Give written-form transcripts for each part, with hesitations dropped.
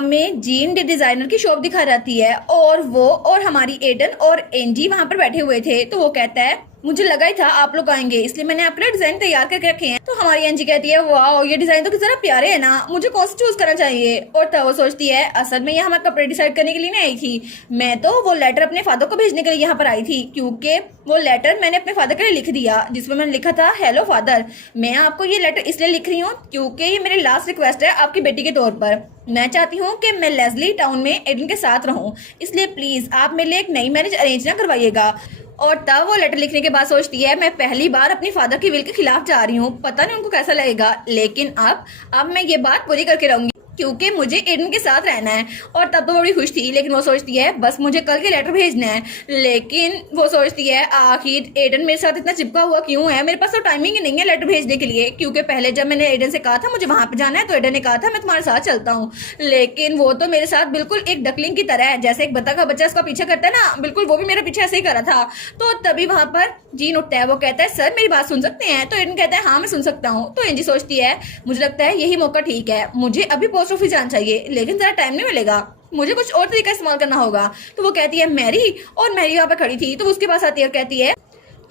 हमें gene designer की shop दिखा जाती है और वो और हमारी एडन और एनजी वहां पर बैठे हुए थे। तो वो कहता है मुझे लगा ही था आप लोग आएंगे, इसलिए मैंने आपके लिए डिजाइन तैयार करके रखे हैं। तो हमारी एनजी कहती है वाह ये डिजाइन तो कितना प्यारे है ना, मुझे कौन सा चूज करना चाहिए। और तब वो सोचती है असल में ये हमारे कपड़े डिसाइड करने के लिए नहीं आई थी, मैं तो वो लेटर अपने फादर को भेजने के लिए यहाँ पर आई थी, क्योंकि वो लेटर मैंने अपने फादर के लिए लिख दिया जिसमें मैंने लिखा था हेलो फादर, मैं आपको ये लेटर इसलिए लिख रही हूँ क्योंकि ये मेरी लास्ट रिक्वेस्ट है आपकी बेटी के तौर पर। मैं चाहती हूँ कि मैं लेस्ली टाउन में एडन के साथ रहूं, इसलिए प्लीज आप मेरे लिए एक नई मैरिज अरेंज ना करवाइएगा। और तब वो लेटर लिखने के बाद सोचती है मैं पहली बार अपनी फादर की विल के खिलाफ जा रही हूँ, पता नहीं उनको कैसा लगेगा, लेकिन अब मैं ये बात पूरी करके रहूंगी क्योंकि मुझे एडन के साथ रहना है। और तब तो बड़ी खुश थी, लेकिन वो सोचती है बस मुझे कल के लेटर भेजना है। लेकिन वो सोचती है आखिर एडन मेरे साथ इतना चिपका हुआ क्यों है, मेरे पास तो टाइमिंग ही नहीं है लेटर भेजने के लिए, क्योंकि पहले जब मैंने एडन से कहा था मुझे वहां पे जाना है तो एडन ने कहा था मैं तुम्हारे साथ चलता हूँ, लेकिन वो तो मेरे साथ बिल्कुल एक डकलिंग की तरह है, जैसे एक बत्तख का बच्चा उसका पीछा करता है ना, बिल्कुल वो भी मेरा पीछे ऐसे ही करा था। तो तभी वहां पर जीन उठता है, वो कहता है सर मेरी बात सुन सकते हैं। तो एडन कहता है हाँ मैं सुन सकता हूँ। तो एनजी सोचती है मुझे लगता है यही मौका ठीक है, मुझे अभी पोस्ट ऑफिस जाना चाहिए लेकिन जरा टाइम नहीं मिलेगा, मुझे कुछ और तरीका इस्तेमाल करना होगा। तो वो कहती है मैरी, और मैरी यहाँ पर खड़ी थी तो उसके पास आती है और कहती है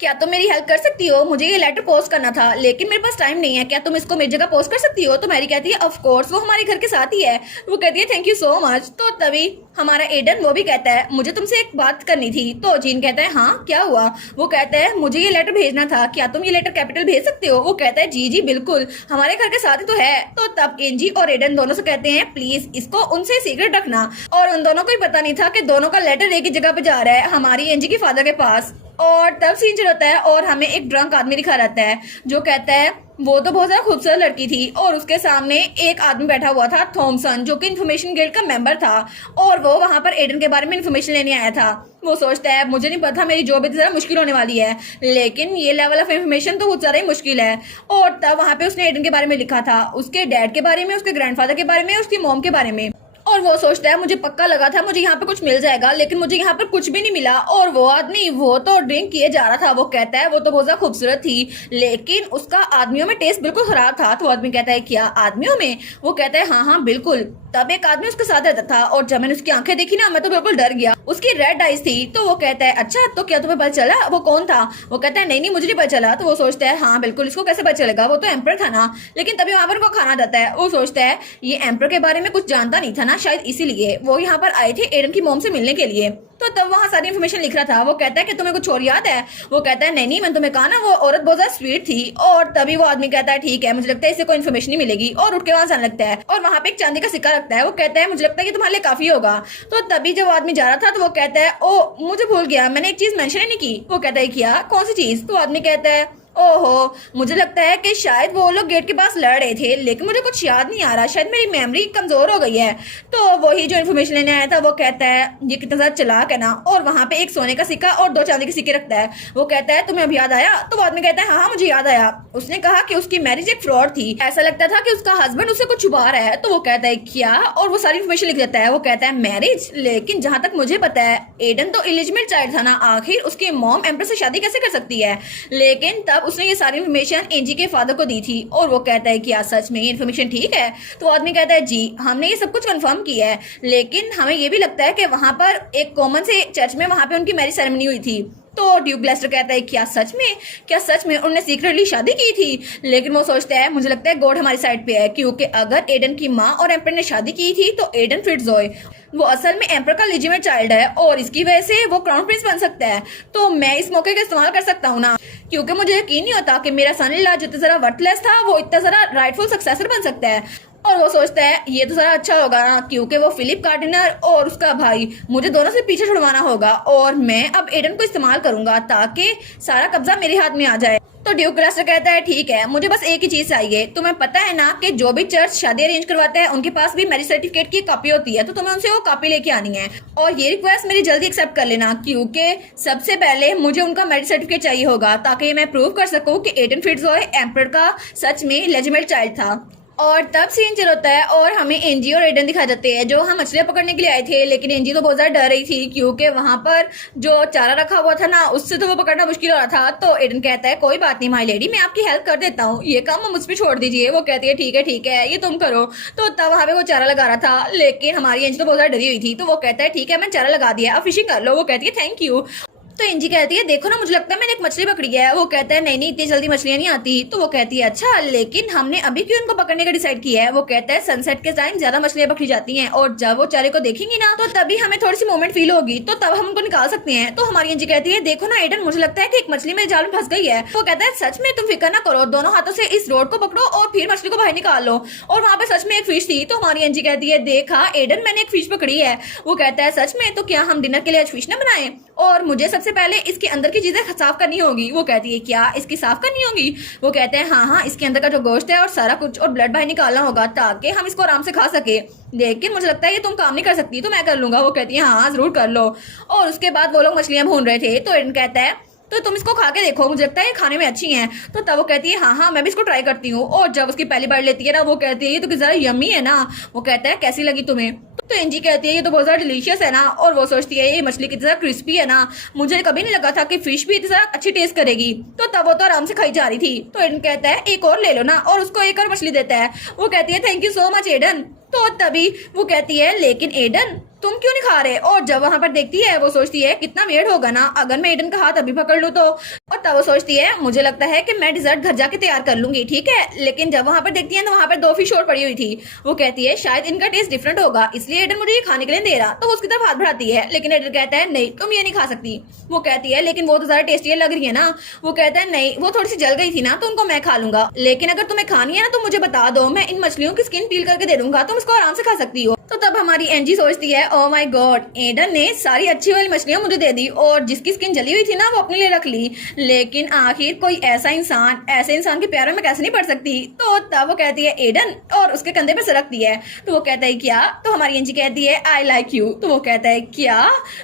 क्या तुम मेरी हेल्प कर सकती हो, मुझे ये लेटर पोस्ट करना था लेकिन मेरे पास टाइम नहीं है, क्या तुम इसको मेरी जगह पोस्ट कर सकती हो। तो मैरी कहती है ऑफ कोर्स, वो हमारे घर के साथ ही है। वो कहती है थैंक यू सो मच। तो तभी हमारा एडन वो भी कहता है मुझे तुमसे एक बात करनी थी। तो जीन कहता है हाँ क्या हुआ। वो कहता है मुझे ये लेटर भेजना था, क्या तुम ये लेटर कैपिटल भेज सकते हो। वो कहता है जी जी बिल्कुल, हमारे घर के साथ ही तो है। तो तब एनजी और एडन दोनों से कहते हैं प्लीज इसको उनसे सीक्रेट रखना। और उन दोनों को ही पता नहीं था कि दोनों का लेटर एक ही जगह पे जा रहा है, हमारी एनजी के फादर के पास। और तब सीन चल होता है और हमें एक ड्रंक आदमी दिखा रहता है जो कहता है वो तो बहुत ज्यादा खूबसूरत लड़की थी और उसके सामने एक आदमी बैठा हुआ था थॉमसन, जो कि इन्फॉर्मेशन गिल्ड का मेंबर था और वो वहां पर एडन के बारे में इन्फॉर्मेशन लेने आया था। वो सोचता है मुझे नहीं पता मेरी जॉब इतनी ज्यादा मुश्किल होने वाली है, लेकिन ये लेवल ऑफ इन्फॉर्मेशन तो बहुत ज्यादा ही मुश्किल है। और तब वहां पे उसने एडन के बारे में लिखा था, उसके डैड के बारे में, उसके ग्रैंडफादर के बारे में, उसकी मॉम के बारे में। और वो सोचता है मुझे पक्का लगा था मुझे यहाँ पे कुछ मिल जाएगा, लेकिन मुझे यहाँ पर कुछ भी नहीं मिला। और वो आदमी वो तो ड्रिंक किए जा रहा था, वो कहता है वो तो बहुत ज्यादा खूबसूरत थी लेकिन उसका आदमियों में टेस्ट बिल्कुल खराब था। तो आदमी कहता है क्या आदमियों में। वो कहता है हाँ हाँ बिल्कुल। तब एक आदमी उसके साथ रहता था और जब मैंने उसकी आंखें देखी ना मैं तो बिल्कुल डर गया, उसकी रेड आइज थी। तो वो कहता है अच्छा तो क्या तुम्हें पता चला वो कौन था। वो कहता है नहीं नहीं मुझे नहीं पता चला। तो वो सोचता है हाँ बिल्कुल इसको कैसे पता चलेगा, वो तो एम्पर था ना। लेकिन तभी वहां पर उनको खाना जाता है। वो सोचता है ये एम्पर के बारे में कुछ जानता नहीं था ना, शायद इसीलिए वो यहाँ पर आए थे एडन की मॉम से मिलने के लिए। तो तब वहां सारी इन्फॉर्मेशन लिख रहा था। वो कहता है कि तुम्हें कुछ और याद है। वो कहता है नहीं नहीं मैंने तुम्हें कहा ना वो औरत बहुत ज्यादा स्वीट थी। और तभी वो आदमी कहता है ठीक है मुझे लगता है इससे कोई इन्फॉर्मेशन नहीं मिलेगी, और उठ के वहां जाने लगता है और वहां पे एक चांदी का सिक्का रखता है। वो कहता है मुझे लगता है कि तुम्हारे लिए काफी होगा। तो तभी जब आदमी जा रहा था तो वो कहता है ओ मुझे भूल गया मैंने एक चीज मेंशन ही नहीं की। वो कहता है क्या कौन सी चीज। तो आदमी कहता है ओहो मुझे लगता है कि शायद वो लोग गेट के पास लड़ रहे थे लेकिन मुझे कुछ याद नहीं आ रहा, शायद मेरी मेमोरी कमजोर हो गई है। तो वही जो इन्फॉर्मेशन लेने आया था वो कहता है ये कितना ज्यादा चालाक है ना, और वहां पे एक सोने का सिक्का और 2 चांदी के सिक्के रखता है। वो कहता है तुम्हें अभी याद आया। तो वो आदमी कहता है हाँ मुझे याद आया, उसने कहा कि उसकी मैरिज एक फ्रॉड थी, ऐसा लगता था कि उसका हस्बैंड उससे कुछ छुपा रहा है। तो वो कहता है क्या, और वो सारी इन्फॉर्मेशन लिख देता है। वो कहता है मैरिज, लेकिन जहां तक मुझे पता है एडन तो इलिजिबल चाइल्ड था ना, आखिर उसकी मॉम एम्प्रेस से शादी कैसे कर सकती है। लेकिन तब उसने ये सारी इन्फॉर्मेशन एनजी के फादर को दी थी और वो कहता है क्या सच में ये इन्फॉर्मेशन ठीक है। तो आदमी कहता है जी हमने ये सब कुछ कंफर्म किया है, लेकिन हमें ये भी लगता है कि वहां पर एक कॉमन से चर्च में वहां पे उनकी मैरिज सेरेमनी हुई थी। तो ड्यूक लेस्टर कहता है क्या सच में, क्या सच में उन्होंने सीक्रेटली शादी की थी। लेकिन वो सोचता है मुझे लगता है गॉड हमारी साइड पे है, क्योंकि अगर एडन की माँ और एम्पर ने शादी की थी तो एडन फिट्जरॉय वो असल में एम्पर का लेजिटिमेट चाइल्ड है और इसकी वजह से वो क्राउन प्रिंस बन सकता है। तो मैं इस मौके का इस्तेमाल कर सकता हूँ ना, क्योंकि मुझे यकीन नहीं होता कि मेरा सन इन लॉ जितना जरा वर्थलेस था वो इतना जरा राइटफुल सक्सेसर बन सकता है। और वो सोचता है ये तो सारा अच्छा होगा ना, क्योंकि वो फिलिप कार्डिनर और उसका भाई मुझे दोनों से पीछे छुड़वाना होगा और मैं अब एडन को इस्तेमाल करूंगा ताकि सारा कब्जा मेरे हाथ में आ जाए। तो ड्यूक लेस्टर कहता है ठीक है मुझे बस एक ही चीज चाहिए, तुम्हें पता है ना कि जो भी चर्च शादी अरेंज करवाता है उनके पास भी मैरिज सर्टिफिकेट की कॉपी होती है, तो तुम्हें उनसे वो कॉपी लेके आनी है और ये रिक्वेस्ट मेरी जल्दी एक्सेप्ट कर लेना, क्योंकि सबसे पहले मुझे उनका मैरिज सर्टिफिकेट चाहिए होगा ताकि मैं प्रूव कर सकूं कि एडन फिट्जरॉय एम्पर का सच में लेजिटिमेट चाइल्ड था। और तब सीन चल होता है और हमें एंजी और एडन दिखा जाते हैं, जो हम मछलियां पकड़ने के लिए आए थे। लेकिन एंजी तो बहुत ज्यादा डर रही थी क्योंकि वहां पर जो चारा रखा हुआ था ना, उससे तो वो पकड़ना मुश्किल हो रहा था। तो एडन कहता है कोई बात नहीं माई लेडी, मैं आपकी हेल्प कर देता हूँ, ये काम मुझ पर छोड़ दीजिए। वो कहती है ठीक है ये तुम करो। तो तब वहां पे वो चारा लगा रहा था, लेकिन हमारी एंजी तो बहुत ज्यादा डरी हुई थी। तो वो कहता है ठीक है मैं चारा लगा दिया, अब फिशिंग कर लो। वो कहती है थैंक यू। तो एंजी कहती है देखो ना, मुझे लगता है मैंने एक मछली पकड़ी है। वो कहता है नहीं इतनी जल्दी मछलियां नहीं आती। तो वो कहती है अच्छा, लेकिन हमने अभी क्यों इनको पकड़ने का डिसाइड किया है। वो कहता है सनसेट के टाइम ज्यादा मछलियां पकड़ी जाती हैं और जब वो चारे को देखेंगी ना, तो तभी हमें थोड़ी सी मोमेंट फील होगी, तो तब हम उनको निकाल सकते हैं। तो हमारी एंजी कहती है देखो ना एडन, मुझे लगता है कि एक मछली मेरे जाल में फंस गई है। तो कहता है सच में, तुम फिक्र ना करो, दोनों हाथों से इस रोड को पकड़ो और फिर मछली को बाहर निकाल लो। और वहां पे सच में एक फिश थी। तो हमारी एंजी कहती है देखा एडन, मैंने एक फिश पकड़ी है। वो कहता है सच में, तो क्या हम डिनर के लिए आज फिश ना बनाए, और मुझे सबसे पहले इसके अंदर की चीजें साफ करनी होगी। वो कहती है क्या इसकी साफ करनी होगी। वो कहते हैं हाँ इसके अंदर का जो गोश्त है और सारा कुछ और ब्लड बाहर निकालना होगा ताकि हम इसको आराम से खा सके। लेकिन मुझे लगता है ये तुम काम नहीं कर सकती, तो मैं कर लूंगा। वो कहती है हाँ जरूर कर लो। और उसके बाद वो लोग मछलियां भून रहे थे। तो एडन कहता है तो तुम इसको खा के देखो, मुझे लगता है ये खाने में अच्छी हैं। तो तब वो कहती है हाँ मैं भी इसको ट्राई करती हूँ। और जब उसकी पहली बार लेती है ना, वो कहती है ये तो जरा यम्मी है ना। वो कहता है कैसी लगी तुम्हें। तो एंजी कहती है ये तो बहुत ज्यादा डिलीशियस है ना। और वो सोचती है ये मछली कितना क्रिस्पी है ना, मुझे कभी नहीं लगा था कि फिश भी इतना अच्छी टेस्ट करेगी। तो तब वो तो आराम से खाई जा रही थी। तो एडन कहता है एक और ले लो ना, और उसको एक और मछली देता है। वो कहती है thank you so much Aiden. तो तभी वो कहती है लेकिन एडन तुम क्यों नहीं खा रहे। और जब वहां पर देखती है, वो सोचती है कितना वेट होगा ना अगर मैं एडन का हाथ अभी पकड़ लूं तो। और तब वो सोचती है मुझे लगता है कि मैं डिजर्ट घर जाके तैयार कर लूंगी, ठीक है। लेकिन जब वहां पर देखती है तो वहां पर 2 फिश और पड़ी हुई थी। वो कहती है शायद इनका टेस्ट डिफरेंट होगा, इसलिए एडन मुझे ये खाने के लिए दे रहा। तो वो उसकी तरफ हाथ बढ़ाती है, लेकिन एडन कहता है नहीं तुम ये नहीं खा सकती। वो कहती है लेकिन वो तो ज्यादा टेस्टी लग रही है ना। वो कहता है नहीं वो थोड़ी सी जल गई थी ना, तो उनको मैं खा लूंगा, लेकिन अगर तुम्हें खानी है ना तो मुझे बता दो, मैं इन मछलियों की स्किन पील करके दे दूंगा, तुम इसको आराम से खा सकती हो। तो तब हमारी एंजी सोचती है ओ माय गॉड, एडन ने सारी अच्छी वाली मछलियां मुझे दे दी और जिसकी स्किन जली हुई थी ना वो अपने लिए रख ली। लेकिन आखिर कोई ऐसे इंसान के प्यार में कैसे नहीं पड़ सकती। तो तब वो कहती है एडन, और उसके कंधे पे सरकती है। तो वो कहता है क्या। तो हमारी एंजी कहती है आई लाइक यू। तो वो कहता है क्या।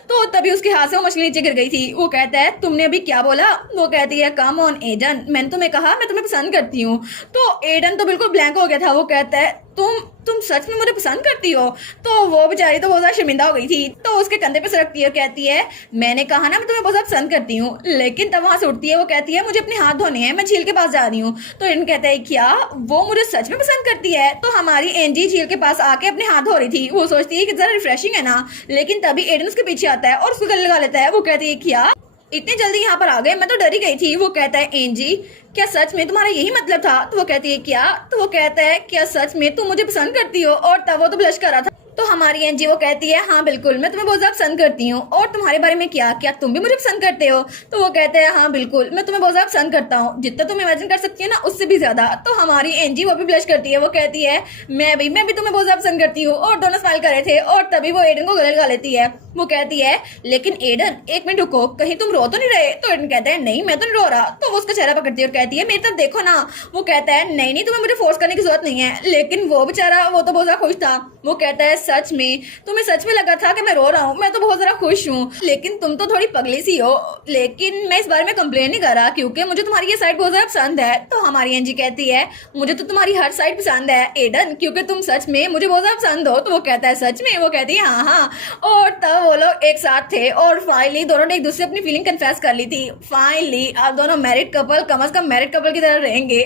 तो तभी उसके हाथ से वो मछली नीचे गिर गई थी। वो कहता है तुमने अभी क्या बोला। वो कहती है कम ऑन एडन, मैंने तुम्हें कहा मैं तुम्हें पसंद करती हूँ। तो एडन तो बिल्कुल ब्लैंक हो गया था। वो कहता है तुम सच में मुझे पसंद करती हो। तो वो बेचारी तो बहुत ज्यादा शर्मिंदा हो गई थी। तो उसके कंधे पे सरकती है और कहती है मैंने कहा ना मैं तुम्हें बहुत ज्यादा पसंद करती हूँ। लेकिन तब वहां से उठती है। वो कहती है मुझे अपने हाथ धोने हैं, मैं झील के पास जा रही हूँ। तो एडन कहता है क्या वो मुझे सच में पसंद करती है। तो हमारी एंजी झील के पास आके अपने हाथ धो रही थी। वो सोचती है कि जरा रिफ्रेशिंग है ना, लेकिन तभी एडन उसके पीछे आता है और उसको गले लगा लेता है। वो कहती है क्या इतने जल्दी यहाँ पर आ गए, मैं तो डरी गई थी। वो कहता है एंजी क्या सच में तुम्हारा यही मतलब था। तो वो कहती है क्या। तो वो कहता है क्या सच में तुम मुझे पसंद करती हो। और तब वो तो ब्लश कर रहा था। तो हमारी एंजी वो कहती है हाँ बिल्कुल, मैं तुम्हें बहुत ज्यादा पसंद करती हूँ। और तुम्हारे बारे में क्या तुम भी मुझे पसंद करते हो। तो वो कहते हैं हाँ बिल्कुल, मैं तुम्हें बहुत ज्यादा पसंद करता हूँ, जितना तुम इमेजिन कर सकती है ना उससे भी ज्यादा। तो हमारी एंजी वो भी ब्लश करती है। वो कहती है मैं भी तुम्हें बहुत ज्यादा पसंद करती हूँ। और दोनों स्माइल कर रहे थे। और तभी वो एडन को गले लगा लेती है। वो कहती है लेकिन एडन एक मिनट रुको, कहीं तुम रो तो नहीं रहे। तो एडन कहता है नहीं मैं तो नहीं रो रहा। तो वो उसका चेहरा पकड़ती है और कहती है मेरी तरफ देखो ना। वो कहता है नहीं तुम्हें मुझे फोर्स करने की जरूरत नहीं है। लेकिन वो बेचारा वो तो बहुत ज्यादा खुश था। वो कहता है सच में तुम्हें सच में लगा था कि मैं रो रहा हूँ, मैं तो बहुत ज्यादा खुश हूँ, लेकिन तुम तो थोड़ी पगली सी हो। लेकिन मैं इस बारे में कंप्लेन नहीं कर रहा क्योंकि मुझे तुम्हारी ये साइड बहुत ज्यादा पसंद है। तो हमारी एंजी कहती है मुझे तो तुम्हारी हर साइड पसंद है एडन, क्योंकि तुम सच में मुझे बहुत ज्यादा पसंद हो। तो वो कहता है सच में। वो कहती है हाँ। और तब वो लोग एक साथ थे और फाइनली दोनों ने एक दूसरे अपनी फीलिंग कन्फेस कर ली थी। फाइनली अब दोनों मैरिड कपल कम से कम मैरिड कपल की तरह रहेंगे।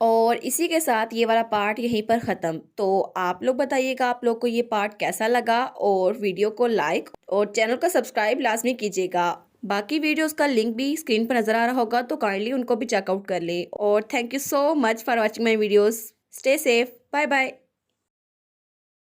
और इसी के साथ ये वाला पार्ट यहीं पर ख़त्म। तो आप लोग बताइएगा आप लोग को ये पार्ट कैसा लगा, और वीडियो को लाइक और चैनल को सब्सक्राइब लाजमी कीजिएगा। बाकी वीडियोस का लिंक भी स्क्रीन पर नज़र आ रहा होगा, तो काइंडली उनको भी चेकआउट कर ले। और thank you so much for watching my videos. Stay safe, bye bye.